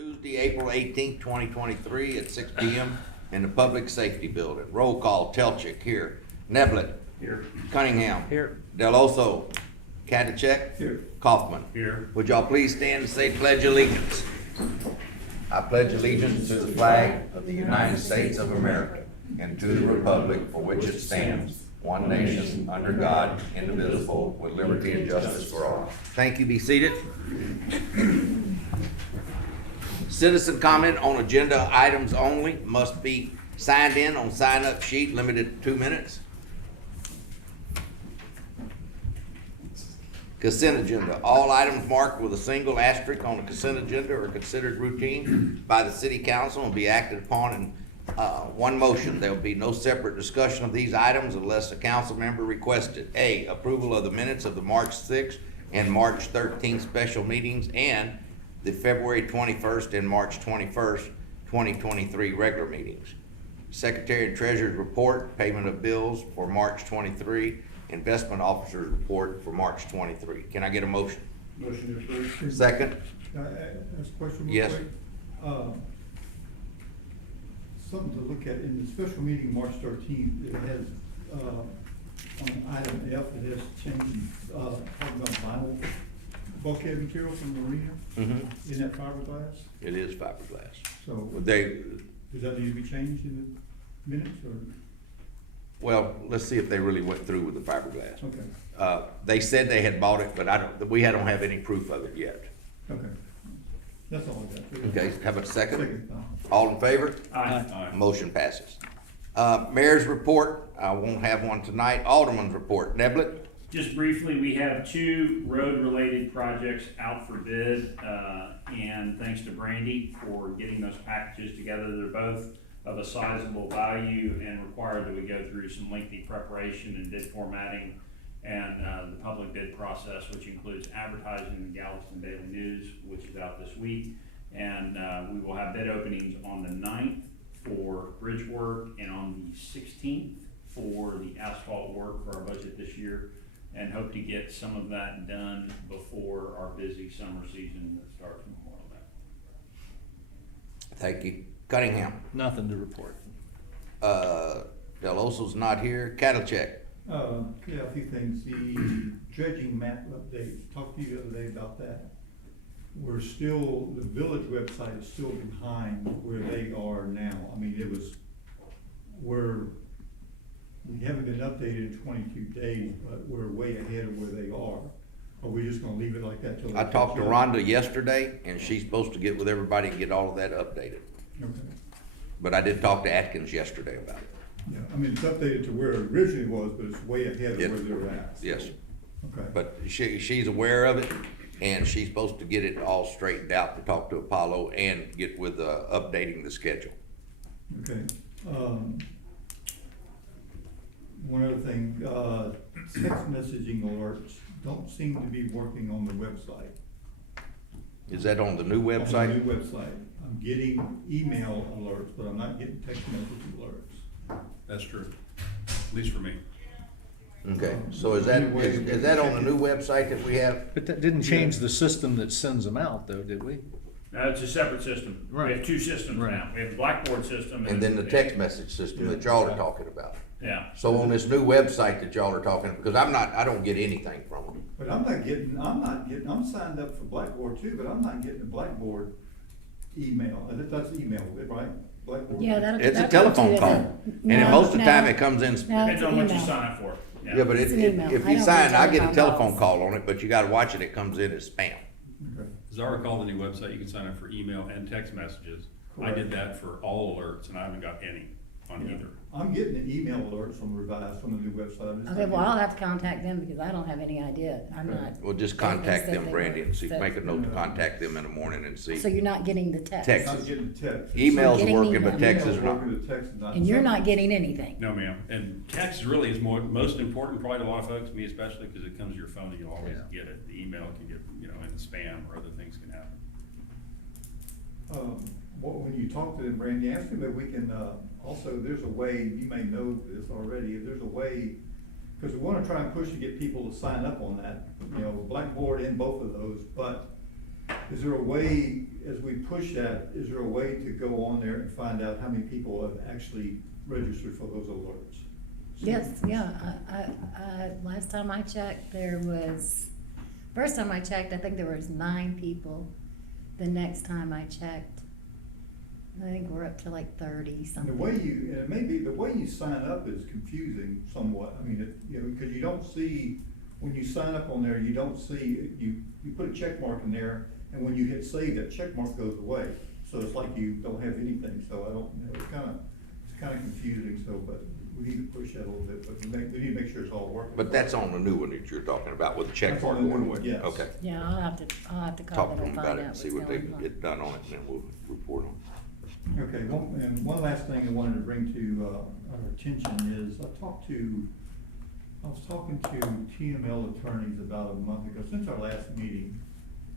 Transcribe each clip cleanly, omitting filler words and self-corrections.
Tuesday, April 18th, 2023 at 6 p.m. in the Public Safety Building. Roll call, Telchik here. Neblett. Here. Cunningham. Here. Del Oso. Katachek. Here. Kaufman. Here. Would y'all please stand and say pledge allegiance? I pledge allegiance to the flag of the United States of America and to the republic for which it stands, one nation, under God, indivisible, with liberty and justice for all. Thank you. Be seated. Citizen comment on agenda items only must be signed in on sign-up sheet, limited to 2 minutes. Consent agenda. All items marked with a single asterisk on the consent agenda are considered routine by the city council and be acted upon in one motion. There will be no separate discussion of these items unless a council member requested. A, approval of the minutes of the March 6th and March 13th special meetings and the February 21st and March 21st, 2023 regular meetings. Secretary and Treasurer's report, payment of bills for March 23, investment officer's report for March 23. Can I get a motion? Motion to approve. Second? Can I ask a question real Yes. quick? Something to look at, in the special meeting, March 13th, it has, on item F, it has changed, talking about vinyl bulkhead material from the marina. Mm-hmm. Isn't that fiberglass? It is fiberglass. So, They, does that need to be changed in the minutes, or? well, let's see if they really went through with the fiberglass. Okay, They said they had bought it, but we don't have any proof of it yet. okay. That's all I got. Okay, have a second? Second. All in favor? Aye. Motion passes. Mayor's report, I won't have one tonight. Alderman's report. Neblett? Just briefly, we have 2 road-related projects out for bid, and thanks to Brandy for getting those packages together. They're both of a sizable value and require that we go through some lengthy preparation and bid formatting and the public bid process, which includes advertising in the Galveston Daily News, which is out this week. And we will have bid openings on the 9th for bridge work and on the 16th for the asphalt work for our budget this year, and hope to get some of that done before our busy summer season that starts Memorial Day. Thank you. Cunningham? Nothing to report. Del Oso's not here. Katachek? Yeah, a few things. The dredging map update, talked to you the other day about that. We're still, the village website is still behind where they are now. I mean, we haven't been updated in 22 days, but we're way ahead of where they are. Are we just gonna leave it like that till? I talked to Rhonda yesterday, and she's supposed to get with everybody and get all of that updated. Okay. But I did talk to Atkins yesterday about it. Yeah, I mean, it's updated to where it originally was, but it's way ahead of Yep. where they're at. Yes. Okay. But she's aware of it, and she's supposed to get it all straightened out to talk to Apollo and get with updating the schedule. Okay. One other thing, text messaging alerts don't seem to be working on the website. Is that on the new On the website? new website. I'm getting email alerts, but I'm not getting text message alerts. That's true, at least for me. Okay, so is that on the new website that we have? But that didn't change the system that sends them out, though, did we? Now, it's a separate system. We Right. have 2 systems Right. now. We have the Blackboard system. And then the text message system that y'all are talking about. Yeah. So on this new website that y'all are talking, because I don't get anything from them. But I'm I'm signed up for Blackboard too, but I'm not getting the Blackboard email. That's email, right? Blackboard? Yeah, that'll. It's a that'll go telephone to call, the- and then No, most of the no. time it comes in. No. Depends on what you email. sign up for. Yeah, but It's an email. if I you don't sign, get I get a telephone telephone calls. call on it, but you gotta watch it, it comes in as spam. Okay. As I recall, the new website, you can sign up for email and text messages. I Correct. did that for all alerts, and I haven't got any on Yeah. either. I'm getting an email alerts from Revised, from the new website. I'm just Okay, not well, I'll getting- have to contact them because I don't have any idea. I'm Okay. not. Well, just they- they contact said them, they Brandy, were- and see, so- make a note to contact them in the morning and see. So you're not getting the text? Text. I'm getting text. Emails getting are working, email. but texts Email's are not. working, the text is not. And you're not getting anything? No, ma'am, and text really is most important probably to a lot of folks, me especially, because it comes to your phone and you'll always Yeah. get it. The email can get, in the spam or other things can happen. When you talk to them, Brandy, ask them if we can, also, there's a way, you may know this already, if there's a way, because we wanna try and push to get people to sign up on that, Blackboard and both of those, but is there a way, as we push that, is there a way to go on there and find out how many people have actually registered for those alerts? Yes, yeah, last time I checked, first time I checked, I think there was 9 people. The next time I checked, I think we're up to like 30 And something. the way you, and it may be, the way you sign up is confusing somewhat. I mean, because you don't see, when you sign up on there, you don't see, you put a check mark in there, and when you hit save, that check mark goes away. So it's like you don't have anything, so I don't, it's kinda confusing, so, but we need to push that a little bit, but we need to make sure it's all working. But that's on the new one that you're talking about with the check That's mark on the going new away? one, yes. Okay. Yeah, I'll have to call Talk to them them and about find it out and what's see what they going can on. get done on it, and then we'll report on it. Okay, and one last thing I wanted to bring to, our attention is, I was talking to TML attorneys about a month ago, since our last meeting,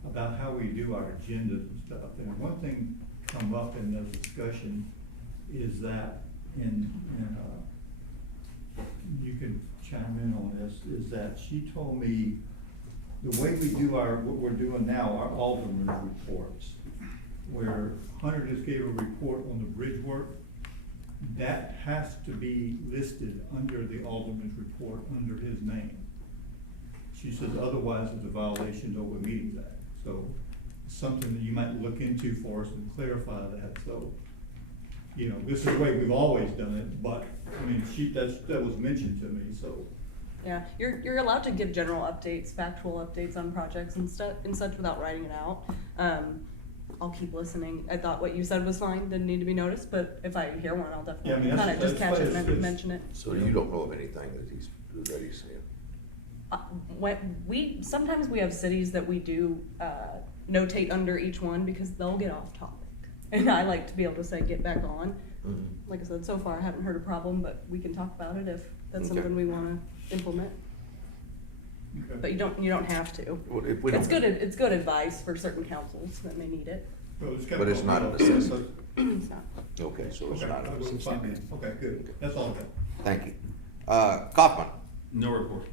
about how we do our agendas and stuff, and one thing come up in the discussion is that, you can chime in on this, is that she told me the way we do what we're doing now, our alderman's reports, where Hunter just gave a report on the bridge work, that has to be listed under the alderman's report, under his name. She says otherwise it's a violation of the Open Meetings Act, so something that you might look into for us and clarify that, so. This is the way we've always done it, but, I mean, that was mentioned to me, so. Yeah, you're allowed to give general updates, factual updates on projects and such without writing it out. I'll keep listening. I thought what you said was fine, didn't need to be noticed, but if I hear one, I'll Yeah, I mean, definitely kind of just that's- catch it that's- and mention it. So you don't know of anything that he's already said? Sometimes we have cities that we do, notate under each one because they'll get off topic. And I like to be able to say, get back on. Mhm. Like I said, so far I haven't heard a problem, but we can talk about it if that's Okay. something we wanna implement. Okay. But you don't have to. Well, if we It's don't- it's good advice for certain councils that may need it. So kinda- But it's not a necessity. It's not. Okay, so it's Okay, not a I will find necessity. it. Okay, good, that's all I got. Thank you. Kaufman, No report.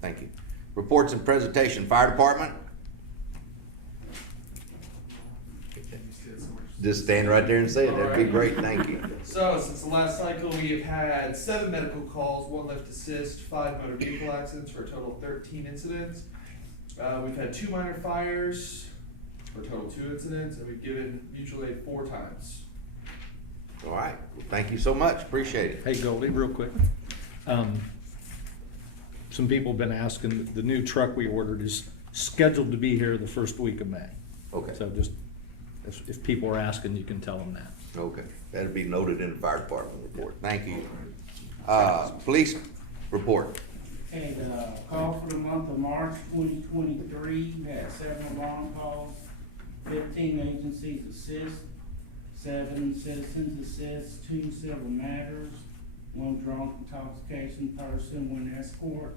thank you. Reports and presentation, fire department? Just stand right there and say it, that'd be great, thank you. So, since the last cycle, we have had 7 medical calls, 1 lift assist, 5 motor vehicle accidents, for a total of 13 incidents. We've had 2 minor fires, for a total of 2 incidents, and we've given mutual aid 4 times. All right, well, thank you so much, appreciate it. Hey Goldie, real quick. Some people have been asking, the new truck we ordered is scheduled to be here the first week of May. Okay. So just, if people are asking, you can tell them that. Okay, that'll be noted in the fire department report, thank you. Police report. Okay, the call for the month of March 2023, we had 7 alarm calls, 15 agencies assist, 7 citizens assist, 2 civil matters, 1 drunk intoxication person, 1 escort,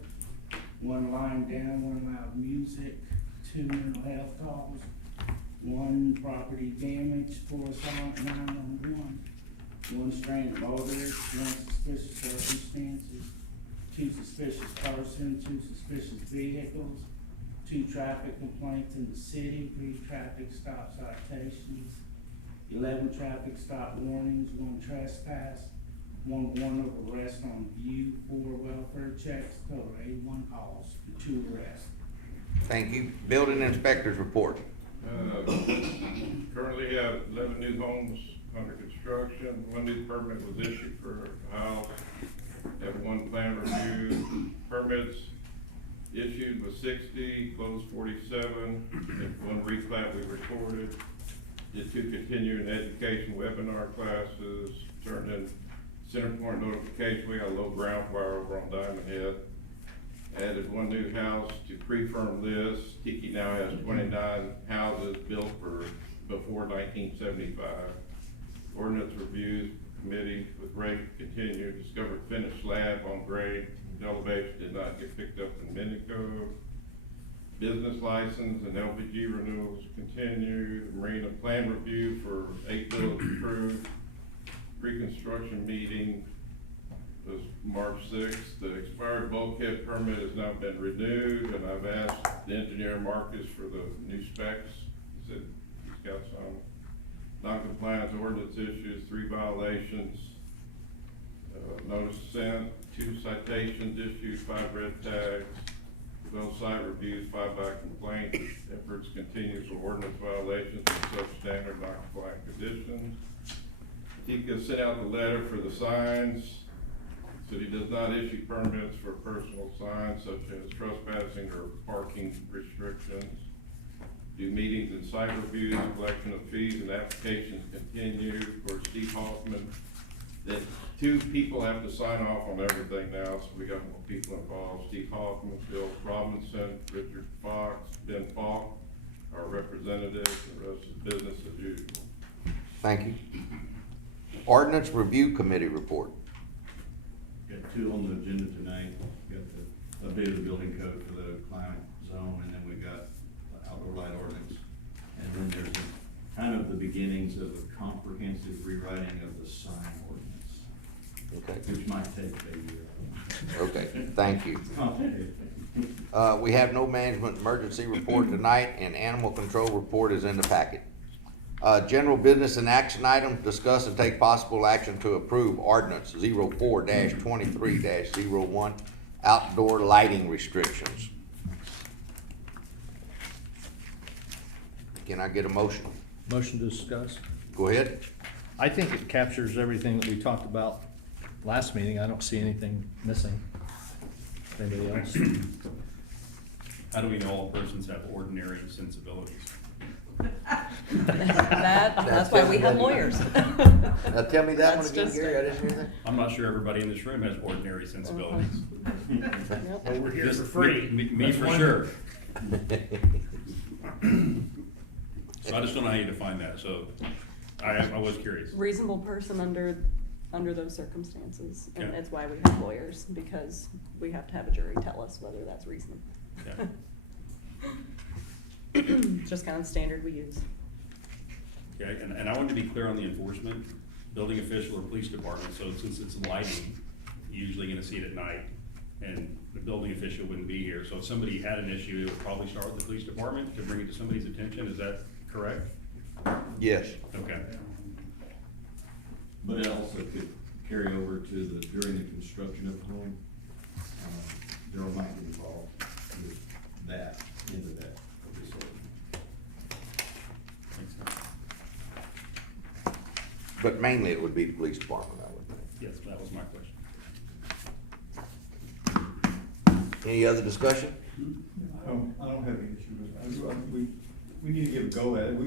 1 lying down, 1 loud music, 2 mental health calls, 1 property damage, 4 silent 911, 1 stranded motorist, 1 suspicious circumstances, 2 suspicious persons, 2 suspicious vehicles, 2 traffic complaints in the city, 3 traffic stop citations, 11 traffic stop warnings, 1 trespass, 1 warrant of arrest on view, 4 welfare checks, total 81 calls, and 2 arrests. Thank you. Building inspectors report. Currently have 11 new homes under construction. 1 new permit was issued for a house. Have 1 plan review. Permits issued was 60, closed 47. And 1 replat we recorded. Did 2 continuing education webinar classes. Turned in center point notification. We got a low ground fire over on Diamond Head. Added 1 new house to pre-firm list. Tiki now has 29 houses built before 1975. Ordinance reviews committee with rate continued. Discovered finished slab on grade. Elevation did not get picked up in Minico. Business license and LPG renewals continued. Marina plan review for 8 village approved. Reconstruction meeting was March 6th. The expired bulkhead permit has now been renewed, and I've asked the engineer Marcus for the new specs. He said he's got some. non-compliance ordinance issues, 3 violations, notice sent, 2 citations issued, 5 red tags, no site reviews, 5 back complaints, efforts continue for ordinance violations and substandard non-compliant conditions. Tiki sent out the letter for the signs. City does not issue permits for personal signs such as trespassing or parking restrictions. Do meetings and site reviews, collection of fees and applications continue. For Steve Hoffman, that 2 people have to sign off on everything now, so we got more people involved. Steve Hoffman, Bill Robinson, Richard Fox, Ben Falk, our representatives, and the rest is business as usual. Thank you. Ordinance Review Committee report. Got 2 on the agenda tonight. Got the updated building code for the climate zone, and then we got the outdoor light ordinance. And then there's kind of the beginnings of a comprehensive rewriting of the sign ordinance, Okay. which might take a year. Okay, thank you. It's complicated. We have no management emergency report tonight, and animal control report is in the packet. General business and action item, discuss and take possible action to approve ordinance 04-23-01, outdoor lighting restrictions. Can I get a motion? Motion to discuss. Go ahead. I think it captures everything that we talked about last meeting. I don't see anything missing. Anybody else? How do we know all persons have ordinary sensibilities? That's why we have lawyers. Now tell me that one That's again, just Gary, I didn't hear that. I'm not sure everybody in this room has ordinary sensibilities. Yep. Well, we're here Just for free. Me That's for one- sure. So I just don't know how you define that, so I was curious. Reasonable person under those circumstances, and Yeah. it's why we have lawyers, because we have to have a jury tell us whether that's reasonable. Okay. Just kind of standard we use. Okay, and I want to be clear on the enforcement, building official or police department, so since it's lighting, you're usually gonna see it at night, and the building official wouldn't be here, so if somebody had an issue, it would probably start with the police department to bring it to somebody's attention, is that correct? Yes. Okay, But it also could carry over to during the construction of the home. There might be involved with that, into that, of this ordinance. makes sense. But mainly it would be the police department, I would think. Yes, that was my question. Any other discussion? I don't have any issue with it. We need to give a go at it.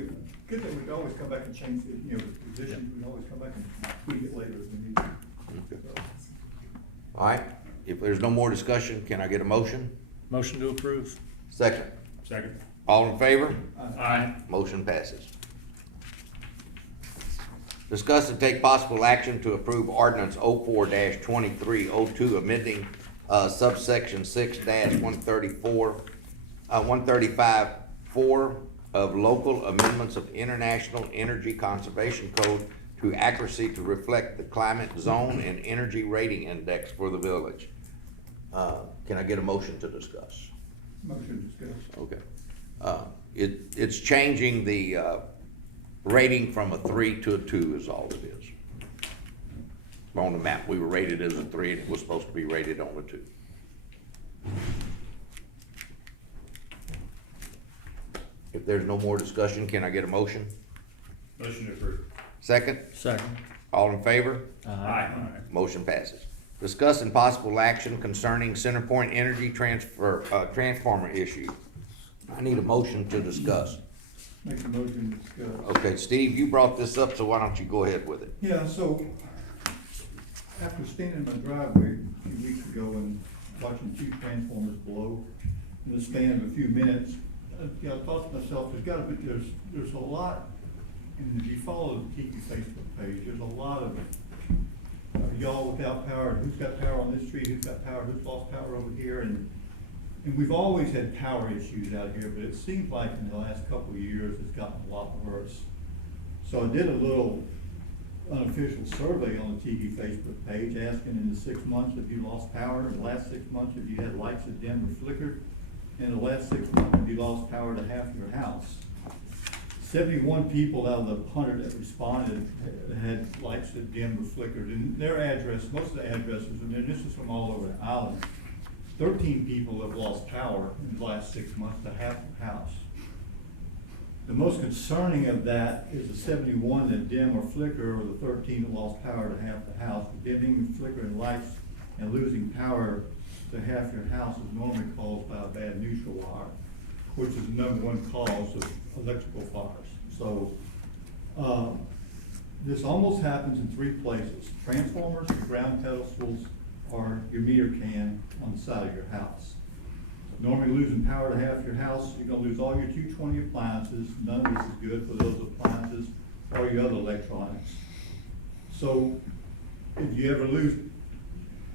Good that we can always come back and change the, the position, we can always come back and tweak it later if we need to. So, All right, if there's no more discussion, can I get a motion? Motion to approve. Second. Second. All in favor? Aye. Motion passes. Discuss and take possible action to approve ordinance 04-2302, amending subsection 6-135-4 of local amendments of International Energy Conservation Code to accuracy to reflect the climate zone and energy rating index for the village. Can I get a motion to discuss? Motion discussed. Okay. It's changing the, rating from a 3 to a 2 is all it is. On the map, we were rated as a 3 and it was supposed to be rated on a 2. If there's no more discussion, can I get a motion? Motion to approve. Second? Second. All in favor? Aye. Motion passes. Discuss and possible action concerning CenterPoint Energy transformer issue. I need a motion to discuss. Make a motion to discuss. Okay, Steve, you brought this up, so why don't you go ahead with it? Yeah, so after standing in my driveway a few weeks ago and watching 2 transformers blow in the span of a few minutes, I thought to myself, there's a lot, and if you follow the Tiki Facebook page, there's a lot of y'all without power, who's got power on this street, who's got power, who's lost power over here, and we've always had power issues out here, but it seems like in the last couple of years, it's gotten a lot worse. So I did a little unofficial survey on the Tiki Facebook page, asking in the 6 months have you lost power, in the last 6 months have you had lights that dim or flickered, in the last 6 months have you lost power to half your house. 71 people out of the 100 that responded had lights that dimmed or flickered, and their address, most of the addresses, and this is from all over the island. 13 people have lost power in the last 6 months to half the house. The most concerning of that is the 71 that dim or flicker, or the 13 that lost power to half the house. Dimming and flickering lights and losing power to half your house is normally caused by a bad neutral wire, which is the #1 cause of electrical fires. So, this almost happens in 3 places: transformers, your ground pedestals, or your meter can on the side of your house. Normally losing power to half your house, you're gonna lose all your 220 appliances. None of this is good for those appliances or your other electronics. So, if you ever lose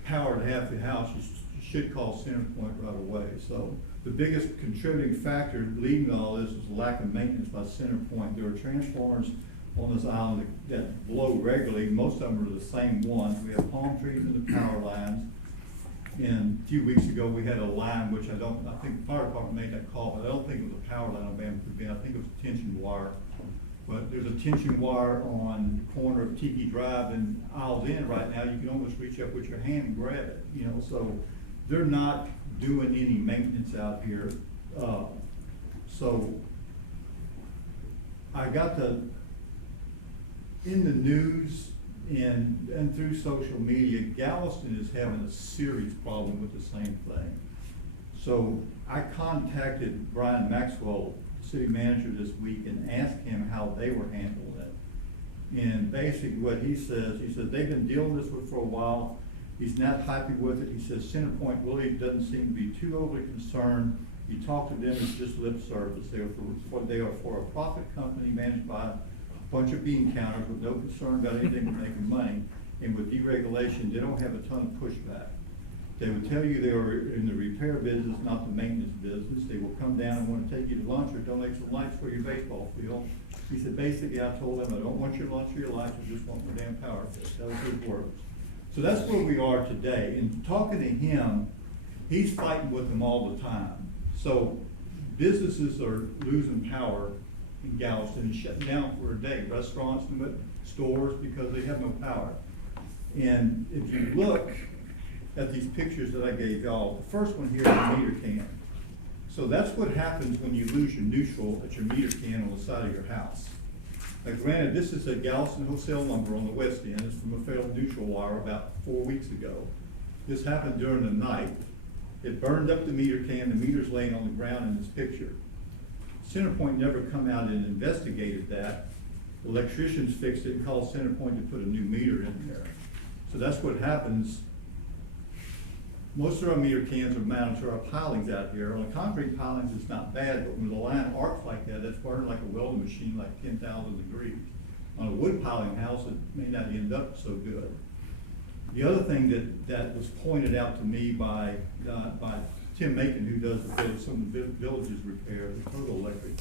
power to half your house, you should call CenterPoint right away. So, the biggest contributing factor leading to all this is lack of maintenance by CenterPoint. There are transformers on this island that blow regularly. Most of them are the same ones. We have palm trees in the power lines. And a few weeks ago, we had a line, which I think the fire department made that call, but I don't think it was a power line on Bamford Bend. I think it was a tension wire. But there's a tension wire on the corner of Tiki Drive and Isles End right now. You can almost reach up with your hand and grab it, you know, so they're not doing any maintenance out here. So I got in the news and through social media, Galveston is having a serious problem with the same thing. So I contacted Brian Maxwell, city manager, this week and asked him how they were handling it. And basically what he says they've been dealing with this for a while. He's not happy with it. He says CenterPoint really doesn't seem to be too overly concerned. You talk to them, it's just lip service. They are for a profit company managed by a bunch of bean counters with no concern about anything but making money. And with deregulation, they don't have a ton of pushback. They would tell you they are in the repair business, not the maintenance business. They will come down and want to take you to lunch or donate some lights for your baseball field. He said, basically, I told them, I don't want your lunch or your lights, I just want my damn power fixed. That was his words. So that's where we are today. And talking to him, he's fighting with them all the time. So businesses are losing power in Galveston and shutting down for a day. Restaurants, stores, because they have no power. And if you look at these pictures that I gave y'all, the first one here is a meter can. So that's what happens when you lose your neutral at your meter can on the side of your house. Now granted, this is at Galveston Wholesale Lumber on the west end. It's from a failed neutral wire about 4 weeks ago. This happened during the night. It burned up the meter can. The meter's laying on the ground in this picture. CenterPoint never come out and investigated that. Electricians fixed it and called CenterPoint to put a new meter in there. So that's what happens. Most of our meter cans are mounted to our pilings out here. On the concrete pilings, it's not bad, but when the line arcs like that, that's burning like a welding machine, like 10,000 degrees. On a wood piling house, it may not end up so good. The other thing that was pointed out to me by Tim Macon, who does some of the villages repair, the Total Electric,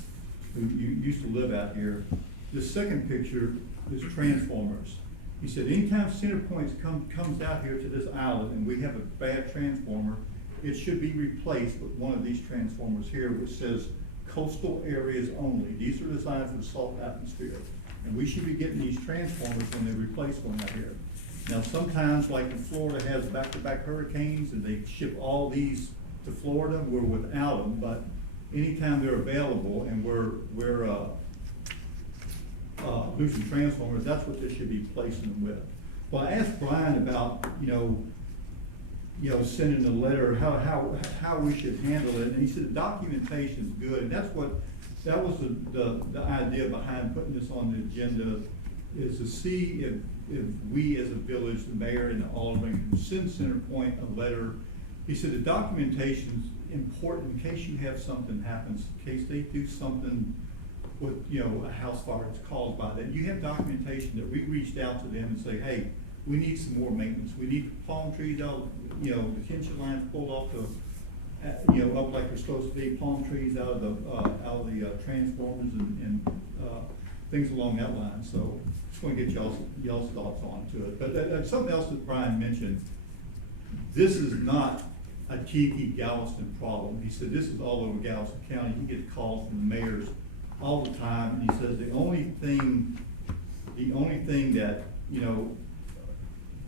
who used to live out here. The second picture is transformers. He said, anytime CenterPoint comes out here to this island and we have a bad transformer, it should be replaced with one of these transformers here, which says coastal areas only. These are designed for the salt atmosphere. And we should be getting these transformers when they replace one out here. Now, sometimes, like in Florida has back-to-back hurricanes and they ship all these to Florida, we're without them, but anytime they're available and we're losing transformers, that's what they should be placing them with. Well, I asked Brian about, sending a letter, how we should handle it, and he said the documentation is good, and that was the idea behind putting this on the agenda, is to see if we as a village, the mayor and the alderman, can send CenterPoint a letter. He said the documentation's important in case you have something happens, in case they do something with, a house fire that's caused by that. You have documentation that we reached out to them and say, hey, we need some more maintenance. We need palm trees out, the tension lines pulled off up like they're supposed to be, palm trees out of the transformers and things along that line. So just want to get y'all's thoughts on to it. But something else that Brian mentioned, this is not a Tiki Galveston problem. He said this is all over Galveston County. He gets calls from the mayor's all the time, and he says the only thing that, you know,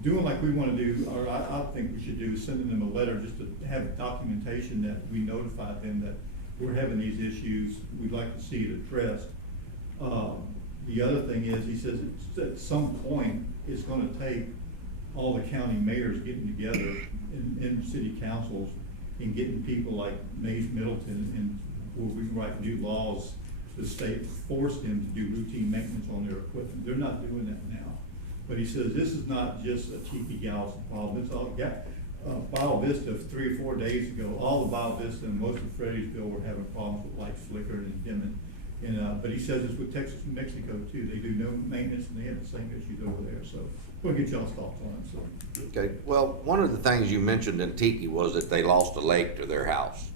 doing like we wanna do, or I think we should do, is sending them a letter just to have documentation that we notified them that we're having these issues, we'd like to see it addressed. The other thing is, he says at some point, it's gonna take all the county mayors getting together in city councils and getting people like Mays Middleton, and where we can write new laws, the state force them to do routine maintenance on their equipment. They're not doing that now. But he says this is not just a Tiki Galveston problem, it's all, Bio Vista, 3 or 4 days ago, all of Bio Vista and most of Fredericksville were having problems with lights flickering and dimming. And, but he says it's with Texas and Mexico too, they do no maintenance and they have the same issues over there, so we'll get y'all's thoughts on it, so. Okay, well, one of the things you mentioned in Tiki was that they lost a lake to their house.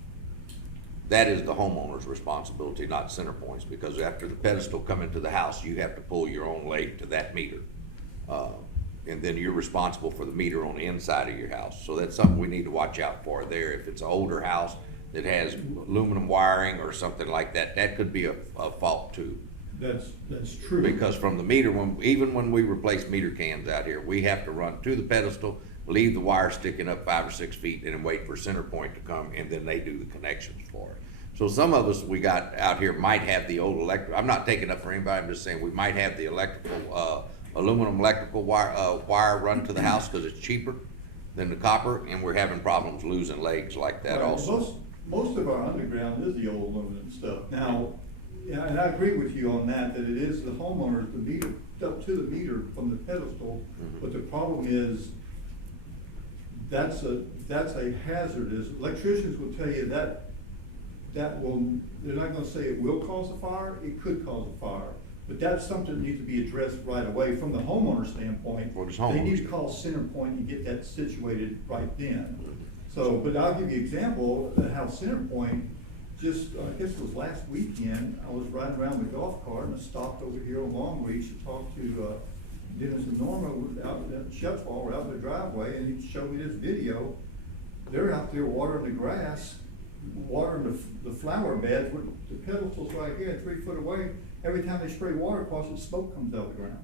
That is the homeowner's responsibility, not CenterPoint's, because after the pedestal come into the house, you have to pull your own lake to that meter. And then you're responsible for the meter on the inside of your house. So that's something we need to watch out for there. If it's an older house that has aluminum wiring or something like that, that could be a fault too. That's true. Because from the meter, even when we replace meter cans out here, we have to run to the pedestal, leave the wire sticking up 5 or 6 feet, and then wait for CenterPoint to come, and then they do the connections for it. So some of us we got out here might have the old electric, I'm not taking up for anybody, I'm just saying we might have the electrical, aluminum electrical wire run to the house because it's cheaper than the copper, and we're having problems losing legs like that Right, also. Most of our underground is the old aluminum stuff. Now, yeah, and I agree with you on that, that it is the homeowners, the meter, up to the meter from the pedestal, but the problem is, that's a hazardous, electricians will tell you that they're not gonna say it will cause a fire, it could cause a fire. But that's something that needs to be addressed right away from the homeowner standpoint. Well, it's They need homeowners. to call CenterPoint and get that situated right then. So, but I'll give you an example of how CenterPoint, just, I guess it was last weekend, I was riding around with a golf cart and I stopped over here on Long Reach to talk to, Dennis and Norma out at Shepfall, we're out in the driveway, and he showed me this video. They're out there watering the grass, watering the flower beds, with the pedestals right here, 3 foot away. Every time they spray water across it, smoke comes out of the ground.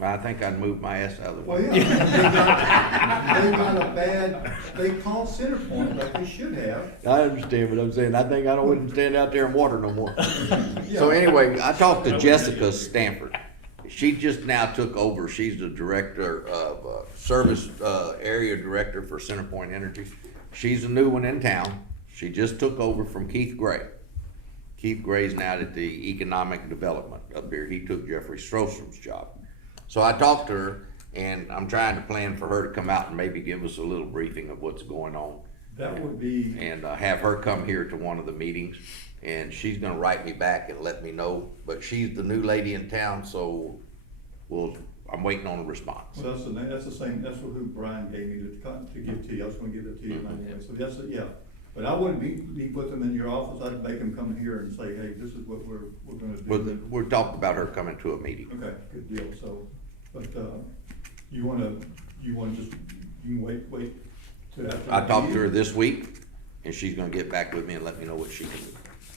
I think I'd move my ass out of the Well, way. yeah, they got a bad, they call CenterPoint like they should have. I understand what I'm saying. I think I wouldn't stand out there and water no more. So Yeah. anyway, I talked to Jessica Stanford. She just now took over. She's the director of, service, area director for CenterPoint Energy. She's a new one in town. She just took over from Keith Gray. Keith Gray's now at the economic development up here. He took Jeffrey Strostrom's job. So I talked to her, and I'm trying to plan for her to come out and maybe give us a little briefing of what's going on. That would be, And have her come here to one of the meetings, and she's gonna write me back and let me know. But she's the new lady in town, so I'm waiting on a response. well, that's the same, that's who Brian gave me to give to you. I was gonna give it to you anyway. So that's, yeah. But I wouldn't meet with them in your office. I'd make them come here and say, hey, this is what we're gonna do. We're talking about her coming to a meeting. Okay, good deal, so, but, you can wait till after. I the talked to her meeting? this week, and she's gonna get back with me and let me know what she can do.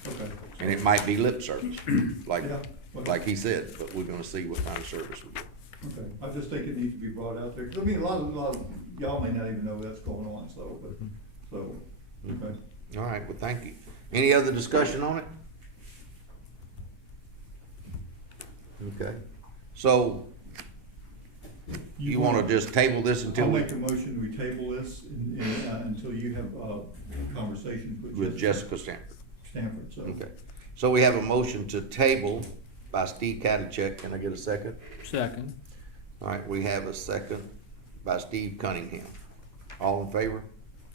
Okay. And it might be lip service, like, Yeah. like he said, but we're gonna see what kind of service we get. Okay, I just think it needs to be brought out there, 'cause I mean, a lot of y'all may not even know that's going on, so, but, so, okay. All right, well, thank you. Any other discussion on it? Okay, so you wanna just table this until I'll we, make a motion, we table this until you have, conversations with Jessica Stanford? Stanford, so. Okay, so we have a motion to table by Steve Catacek. Can I get a second? Second. All right, we have a second by Steve Cunningham. All in favor?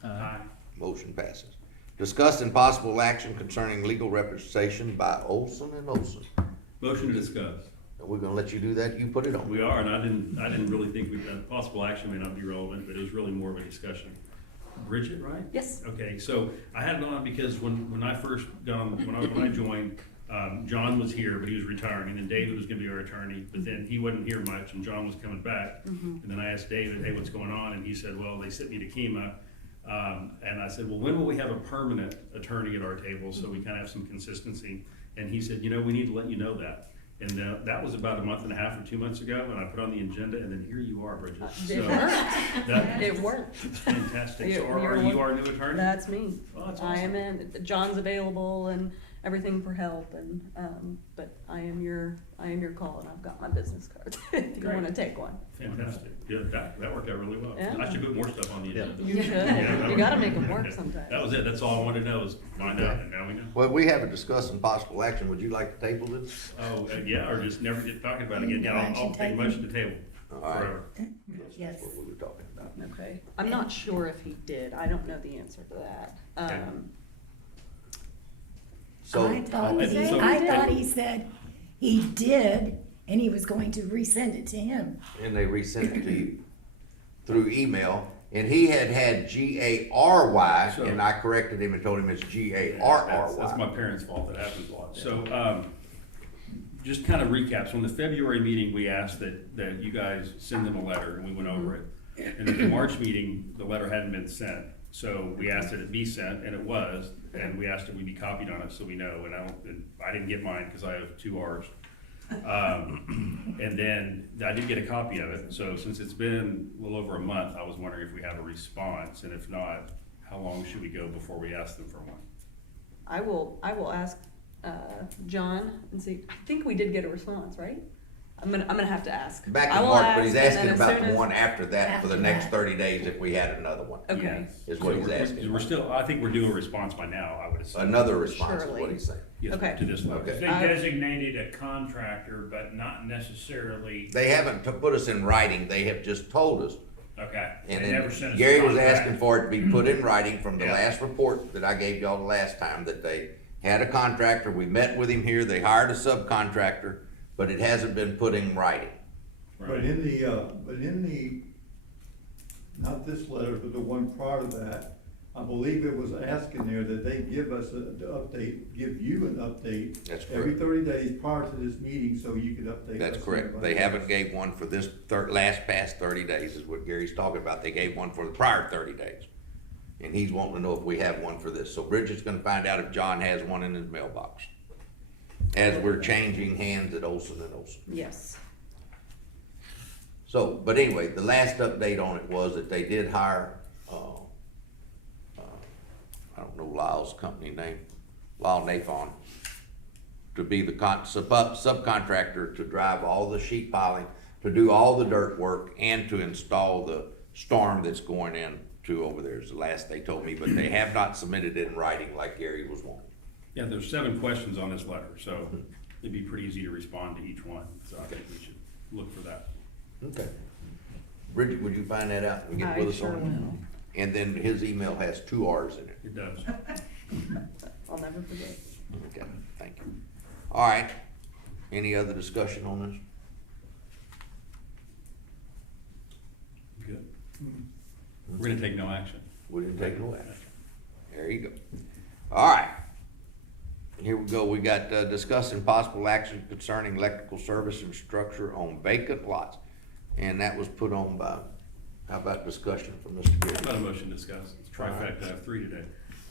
Aye. Motion passes. Discuss and possible action concerning legal representation by Olson and Olson. Motion to discuss. We're gonna let you do that. You put it on. We are, and I didn't really think possible action may not be relevant, but it was really more of a discussion. Bridget, right? Yes. Okay, so I had it on because when I first got on, when I joined, John was here, but he was retiring, and then David was gonna be our attorney, but then he wasn't here much, and John was coming back. And then I asked David, hey, what's going on? And he said, well, they sent me to Kema. And I said, well, when will we have a permanent attorney at our table, so we kind of have some consistency? And he said, we need to let you know that. And that was about a month and a half or 2 months ago, and I put on the agenda, and then here you are, Bridget. It So, worked. that- It worked. It's fantastic. You- So are you're you one- our new attorney? That's me. Oh, that's I am awesome. in, John's available and everything for help and, but I am your call and I've got my business card if you Great. wanna take one. Fantastic. Yeah, that worked out really well. Yeah. I should put more stuff on the agenda. You should, Yeah, you gotta make them work sometimes. That was it. That's all I wanted to know is find out, and now we know. Well, we haven't discussed some possible action. Would you like to table this? Oh, yeah, or just never get talking about it again. Yeah, I'll take a motion to table All right. forever. Yes. That's what we were talking about. Okay, I'm not sure if he did, I don't know the answer to that. Okay. So, I thought and he, so- I thought he said he did, and he was going to resend it to him. and they resent it to you through email, and he had G-A-R-Y, So- and I corrected him and told him it's That's my G-A-R-R-Y. parents' fault. That happens a lot. So, just kind of recap. So in the February meeting, we asked that you guys send them a letter, and we went over it. And at the March meeting, the letter hadn't been sent. So we asked that it be sent, and it was, and we asked that we be copied on it so we know. And I didn't get mine because I have 2 R's. And then I did get a copy of it. So since it's been a little over a month, I was wondering if we have a response, and if not, how long should we go before we ask them for one? I will ask, John and see, I think we did get a response, right? I'm gonna have to ask. Back I in will March, but he's ask, and asking then as about soon the as- one after that for the After next that. 30 days if we had another one, Okay, is what So he's asking. We're still, I think we're due a response by now, I would assume. Another response is what Surely. he's saying. Yes, Okay. to this letter. Okay. They designated a contractor, but not necessarily, They haven't put us in writing, they have just told us. okay. And They never sent then us a Gary was contract. asking for it to be put in writing from the Yeah. last report that I gave y'all the last time, that they had a contractor, we met with him here, they hired a subcontractor, but it hasn't been put in writing. But in the, not this letter, but the one prior to that, I believe it was asking there that they give us the update, give you an update. That's Every correct. 30 days prior to this meeting, so you could update us. That's and correct. everybody They haven't else. gave one for this last past 30 days is what Gary's talking about. They gave one for the prior 30 days. And he's wanting to know if we have one for this. So Bridget's gonna find out if John has one in his mailbox. As we're changing hands at Olson and Olson. yes. So, but anyway, the last update on it was that they did hire, I don't know Lyle's company name, Lyle Nafon, to be the subcontractor to drive all the sheet piling, to do all the dirt work, and to install the storm that's going in to over there, is the last they told me, but they have not submitted it in writing like Gary was wanting. Yeah, there's 7 questions on this letter, so it'd be pretty easy to respond to each one. So I think we should look for that. Okay. Bridget, would you find that out and get I with us sure on it? will. And then his email has 2 R's in it. It does. I'll never forget. Okay, thank you. All right, any other discussion on this? Good. We're gonna take no action. We didn't take no action. There you go. All right. Here we go, we got, discussing possible action concerning electrical service and structure on vacant lots. And that was put on by, how about discussion from Mr. How Gary? about a motion to discuss? It's trifecta, I have 3 today.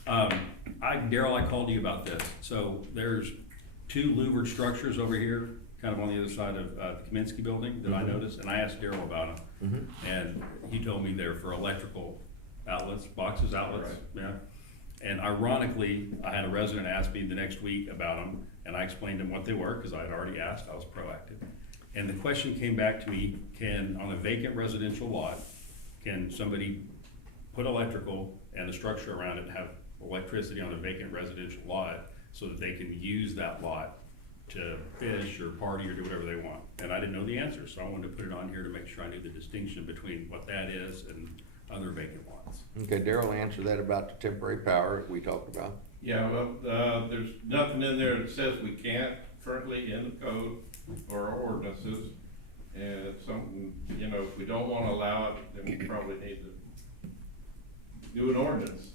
Daryl, I called you about this. So there's 2 louvered structures over here, kind of on the other side of the Kaminsky building that I noticed, and I asked Daryl about them. And he told me they're for electrical outlets, outlets, yeah. And ironically, I had a resident ask me the next week about them, and I explained to him what they were, because I had already asked, I was proactive. And the question came back to me, on a vacant residential lot, can somebody put electrical and the structure around it have electricity on a vacant residential lot so that they can use that lot to fish or party or do whatever they want? And I didn't know the answer, so I wanted to put it on here to make sure I knew the distinction between what that is and other vacant lots. Okay, Daryl answered that about the temporary power we talked about. Yeah, well, there's nothing in there that says we can't currently in the code or our ordinances. And it's something, if we don't wanna allow it, then we probably need to do an ordinance.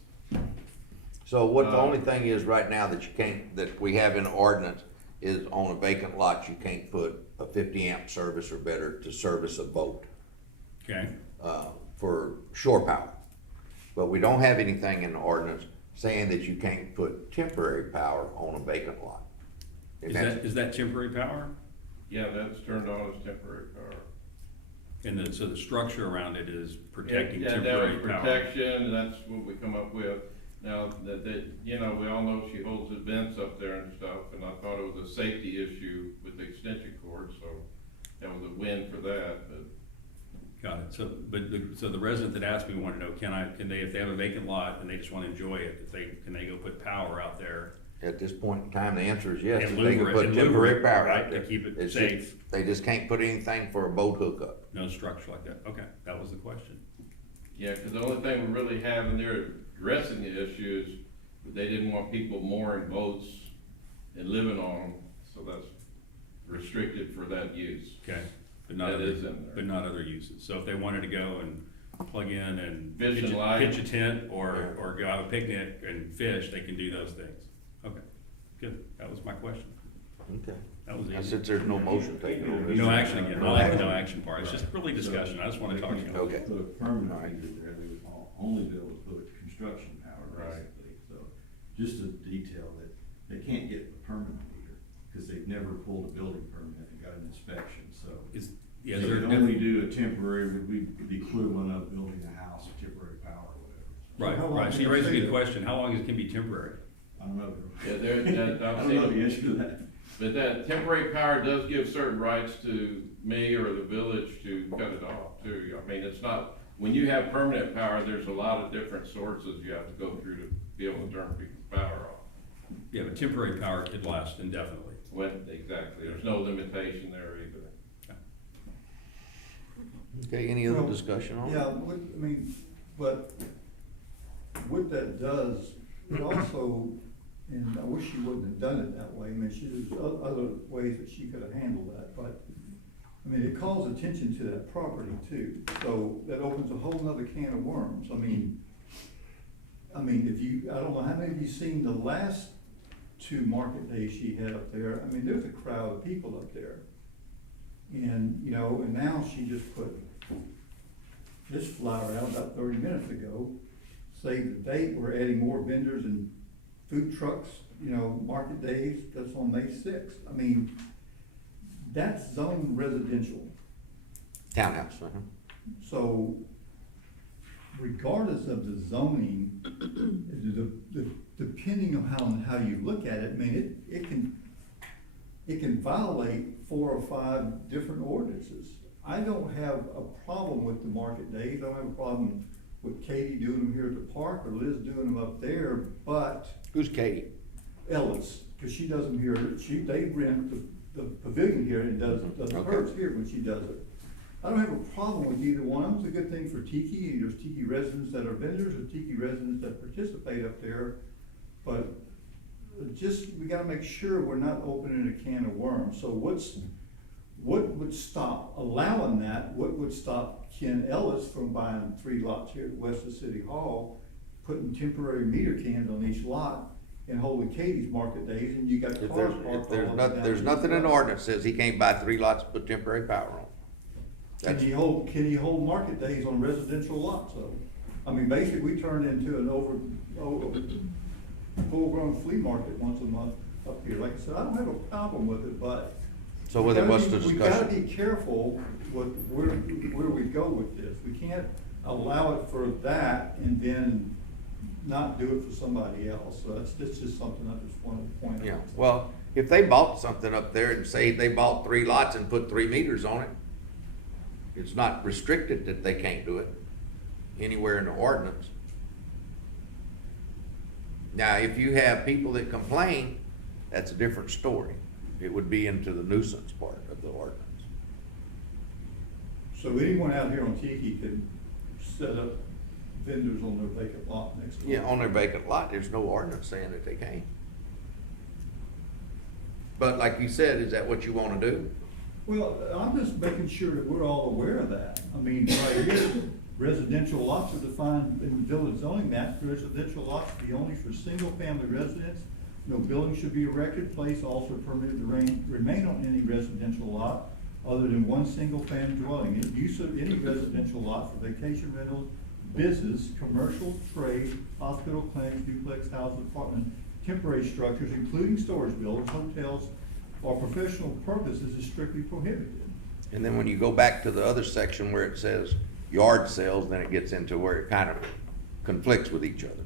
So what the only thing is right now that you can't, that we have in ordinance is on a vacant lot, you can't put a 50 amp service or better to service a boat, Okay? for shore power. But we don't have anything in the ordinance saying that you can't put temporary power on a vacant lot. Is that temporary power? Yeah, that's turned on as temporary power. And then, so the structure around it is protecting Yeah, that temporary was power? protection, and that's what we come up with. Now, you know, we all know she holds events up there and stuff, and I thought it was a safety issue with the extension cord, so that was a win for that, but. Got it. So the resident that asked me wanted to know, can they, if they have a vacant lot and they just wanna enjoy it, can they go put power out there? At this point in time, the answer is yes, And they can louver it, put and temporary louver it, power right, out to there. keep it It's safe. just- They just can't put anything for a boat hookup. No structure like that? Okay, that was the question. Yeah, cause the only thing we really have in there addressing the issue is they didn't want people mooring boats and living on them, so that's restricted for that use. Okay, but not That other, is in there. but not other uses. So if they wanted to go and plug in and Fish and pitch light. a tent or go have a picnic and fish, they can do those things. Okay, good. That was my question. Okay. That was Now, easy. since there's no motion taken on this. No action again. I No like the action. no action part. It's just really discussion. I just wanna talk to you. Okay. Put a permanent All right. meter there, they would only be able to put construction power, Right. basically. So, just a detail that they can't get a permanent meter, because they've never pulled a building permit and got an inspection, so. Yeah, They there, could only do a temporary, would be the equivalent of building a house, a temporary power or whatever. right, How long right. So can you it raise a stay good there? question. How long can be temporary? I don't know. Yeah, I don't know the answer to that. But that temporary power does give certain rights to me or the village to cut it off too. I mean, it's not, when you have permanent power, there's a lot of different sources you have to go through to be able to turn people's power off. Yeah, but temporary power could last indefinitely. When, exactly, there's no limitation there either. Okay, any other Well, discussion on it? Yeah, but what that does, it also, and I wish she wouldn't have done it that way, I mean, there's other ways that she could have handled that, but, I mean, it calls attention to that property too, so that opens a whole nother can of worms, I mean, if you, I don't know how many of you seen the last 2 market days she had up there, I mean, there's a crowd of people up there. And, you know, and now she just put this flyer out about 30 minutes ago, save the date, we're adding more vendors and food trucks, you know, market days, that's on May 6th. I mean, that's zone residential. Townhouse, So regardless of the zoning, depending on how you look at it, I mean, it can violate 4 or 5 different ordinances. I don't have a problem with the market days, I don't have a problem with Katie doing them here at the park or Liz doing them up there, but Who's Katie? Ellis, cause she does them here, they rent the pavilion here and does Okay. hers here when she does it. I don't have a problem with either one, of them. It's a good thing for Tiki, there's Tiki residents that are vendors, or Tiki residents that participate up there, but we gotta make sure we're not opening a can of worms, so what would stop allowing that, what would stop Ken Ellis from buying 3 lots here west of City Hall, putting temporary meter cans on each lot, and holding Katie's market days, and you got If cars parked all up and down. there's nothing in the ordinance says he can't buy 3 lots and put temporary power on. Can he hold market days on residential lots, though? I mean, basically, we turned into an full-grown flea market once a month up here. Like I said, I don't have a problem with it, but. So whether what's the We gotta discussion? be careful with where we go with this. We can't allow it for that and then not do it for somebody else. So that's just something I just wanted to point out. Yeah, well, if they bought something up there and say they bought 3 lots and put 3 meters on it, it's not restricted that they can't do it anywhere in the ordinance. Now, if you have people that complain, that's a different story. It would be into the nuisance part of the ordinance. So anyone out here on Tiki can set up vendors on their vacant lot next door. Yeah, on their vacant lot, there's no ordinance saying that they can't. But like you said, is that what you wanna do? Well, I'm just making sure that we're all aware of that. I mean, right here, residential lots are defined in the village zoning map. Residential lots be only for single-family residents. No building should be erected, place also permitted to remain on any residential lot other than one single-family dwelling. Use of any residential lot for vacation rentals, business, commercial, trade, hospital, clinics, duplex houses, apartment, temporary structures, including storage buildings, hotels, or professional purposes is strictly prohibited. And then when you go back to the other section where it says yard sales, then it gets into where it kind of conflicts with each other.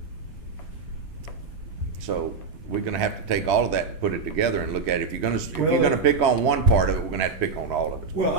So we're gonna have to take all of that and put it together and look at it. If you're gonna pick on one part of it, we're gonna have to pick on all of it. is what Well,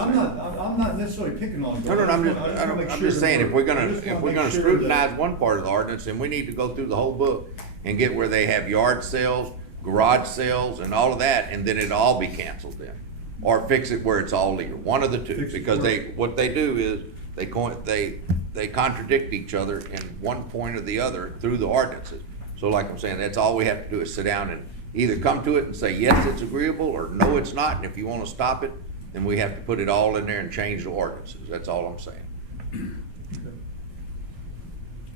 I'm not necessarily picking on. it, No, but no, no, I just wanna make I'm sure just that saying, if we're gonna, I just if wanna we're make gonna sure scrutinize that- one part of the ordinance, then we need to go through the whole book and get where they have yard sales, garage sales, and all of that, and then it'll all be canceled then. Or fix it where it's all legal, one of the two, Fix it because where- what they do is, they contradict each other in one point or the other through the ordinances. So like I'm saying, that's all we have to do is sit down and either come to it and say, yes, it's agreeable, or no, it's not, and if you wanna stop it, then we have to put it all in there and change the ordinances, that's all I'm saying.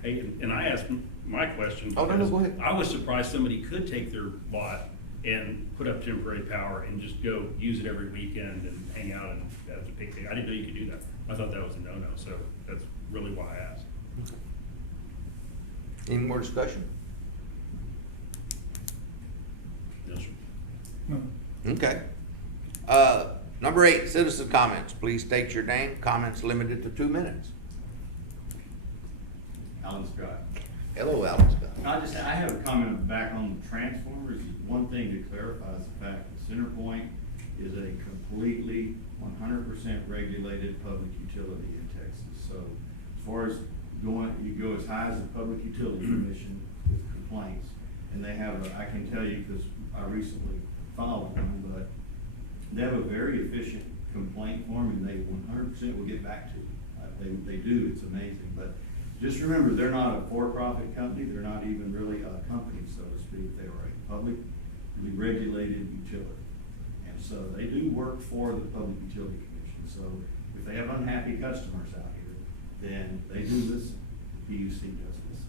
Hey, and I asked my question. Oh, no, because go ahead. I was surprised somebody could take their lot and put up temporary power and just go use it every weekend and hang out and have a picnic. I didn't know you could do that. I thought that was a no-no, so that's really why I asked. Any more discussion? Yes, sir. No. Okay. Number 8, citizen comments. Please state your name. Comments limited to 2 minutes. Alan Scott. Hello, Alex. I have a comment back on the transformers. One thing to clarify is the fact that CenterPoint is a completely 100% regulated public utility in Texas. So as far as you go as high as the Public Utility Commission with complaints. And they have, I can tell you because I recently filed one, but they have a very efficient complaint form and they 100% will get back to you. They do, it's amazing. But just remember, they're not a for-profit company. They're not even really a company, so to speak. They are a publicly regulated utility. And so they do work for the Public Utility Commission. So if they have unhappy customers out here, then they do listen. The PUC does listen.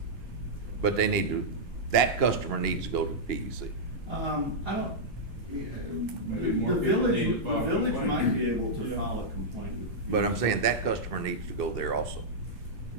But they need to, that customer needs to go to the PUC. I don't, Maybe more the people village, need to file the village complaints. might be able to file a complaint with. But I'm saying that customer needs to go there also.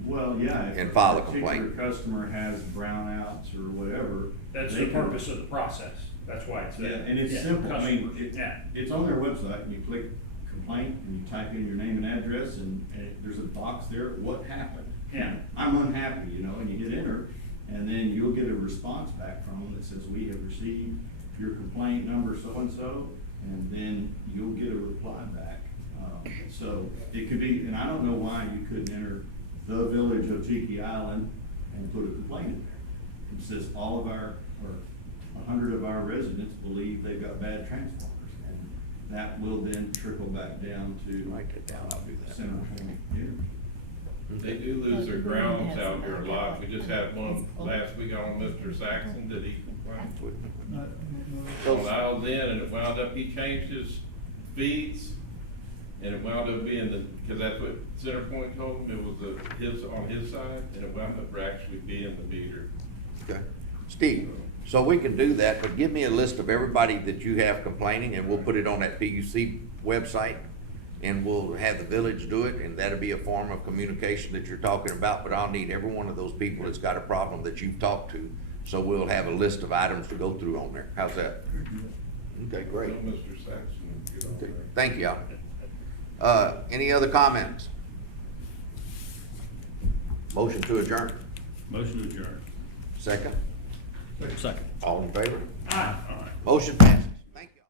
Well, yeah. if And file a particular complaint. customer has brownouts or whatever. That's they the can- purpose of the process. That's why it's Yeah, there. and it's Yeah, simple, I mean, customers, yeah. it's on their website, and you click complaint, and you type in your name and address, and there's a box there, what happened? Yeah. I'm unhappy, and you hit enter, and then you'll get a response back from them that says, we have received your complaint number so-and-so, and then you'll get a reply back. So it could be, and I don't know why you couldn't enter the village of Tiki Island and put a complaint in there. It says all of our, or 100 of our residents believe they've got bad transformers, and that will then trickle back down to. Write that down, I'll do that. CenterPoint Energy. They do lose their grounds out here a lot. We just had one last week on Mr. Saxon, did he complain? When I was in and it wound up, he changed his speeds and it wound up being because that's what CenterPoint told him, it was his, on his side, and it wound up actually being the meter. Okay. Steve, so we can do that, but give me a list of everybody that you have complaining and we'll put it on that PUC website. And we'll have the village do it, and that'll be a form of communication that you're talking about, but I'll need every one of those people that's got a problem that you've talked to. So we'll have a list of items to go through on there. How's that? Okay, great. So Mr. Saxon, get on Okay, there. thank you. Any other comments? Motion to adjourn. Motion to adjourn. Second? Second. All in favor? All right. Motion passed.